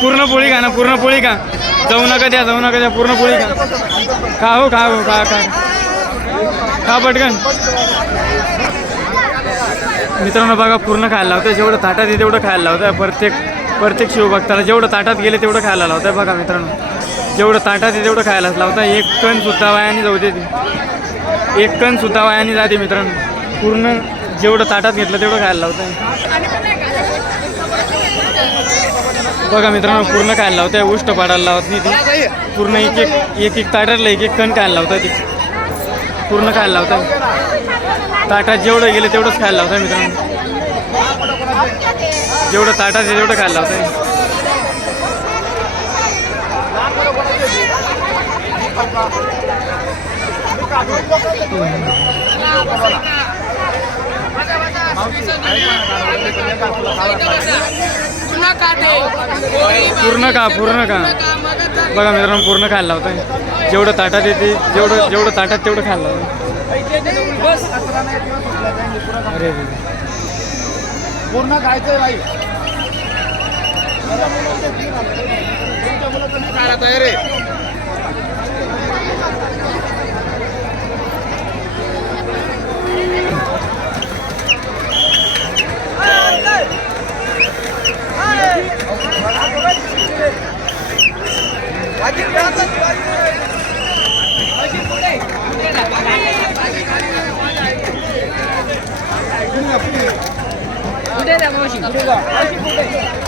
पूर्ण पोळी खा ना पूर्ण पोळी खा. जाऊ नका द्या जाऊ नका द्या पूर्ण पोळी खा. खा हो खा हो खा खा. खा पटकन. मित्रांनो बघा पूर्ण खायला लावतोय. जेवढं ताटात आहे तेवढं खायला लावतोय. प्रत्येक प्रत्येक शिवभक्ताला जेवढं ताटात गेले तेवढं खायला लावतोय बघा मित्रांनो. जेवढं ताटात आहे तेवढं खायला लावतंय. एक कण सुद्धा वायाने जाऊ दे ती एक कण सुद्धा वायाने जाते मित्रांनो. पूर्ण जेवढं ताटात घेतलं तेवढं खायला लावतंय. बघा मित्रांनो पूर्ण खायला लावतंय उष्ट पाडायला लावत नाही ती. पूर्ण एक एक एक एक ताटातलं एक एक कण खायला लावतंय ती. पूर्ण खायला लावतंय ताटात जेवढं गेलं तेवढंच खायला लावतंय मित्रांनो. जेवढं ताटात आहे तेवढं खायला लावतंय. पूर्ण का पूर्ण का? बघा मित्रांनो पूर्ण खायला लावतंय. जेवढं ताटात येते जेवढं जेवढं ताटात तेवढं खायला लावतंय. अरे. पूर्ण खायचंय तयार आहे. 不用洗不不